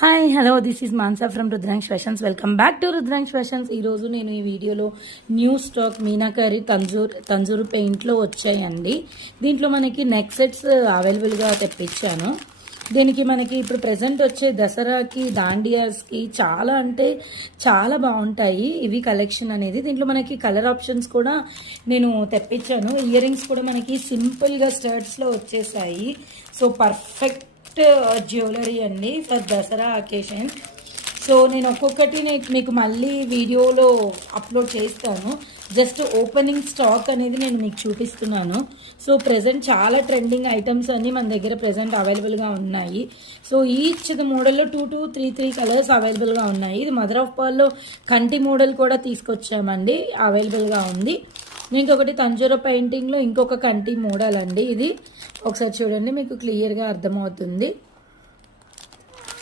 Hi hello this is Mansa from Rudraksh fashions. Welcome back to Rudraksh fashions. ఈరోజు నేను ఈ వీడియోలో న్యూ స్టాక్ మీనాకరి తంజూరు పెయింట్లో వచ్చాయండి. దీంట్లో మనకి నెక్ సెట్స్ అవైలబుల్గా తెప్పించాను. దీనికి మనకి ఇప్పుడు ప్రెసెంట్ వచ్చే దసరాకి దాండియాస్కి చాలా అంటే చాలా బాగుంటాయి ఇవి కలెక్షన్ అనేది. దీంట్లో మనకి కలర్ ఆప్షన్స్ కూడా నేను తెప్పించాను. ఇయర్ రింగ్స్ కూడా మనకి సింపుల్గా స్టర్ట్స్లో వచ్చేసాయి. సో పర్ఫెక్ట్ జ్యువెలరీ అండి ఫర్ దసరా అకేషన్. సో నేను ఒక్కొక్కటి మీకు మళ్ళీ వీడియోలో అప్లోడ్ చేస్తాను. జస్ట్ ఓపెనింగ్ స్టాక్ అనేది నేను మీకు చూపిస్తున్నాను. సో ప్రెజెంట్ చాలా ట్రెండింగ్ ఐటమ్స్ అన్నీ మన దగ్గర ప్రెజెంట్ అవైలబుల్గా ఉన్నాయి. సో ఈచ్ ద మోడల్లో 2 to 3 కలర్స్ అవైలబుల్గా ఉన్నాయి. ఇది మదర్ ఆఫ్ పర్ల్లో కంటి మోడల్ కూడా తీసుకొచ్చామండి, అవైలబుల్గా ఉంది. ఇంకొకటి తంజూరు పెయింటింగ్లో ఇంకొక కంటి మోడల్ అండి. ఇది ఒకసారి చూడండి, మీకు క్లియర్గా అర్థమవుతుంది.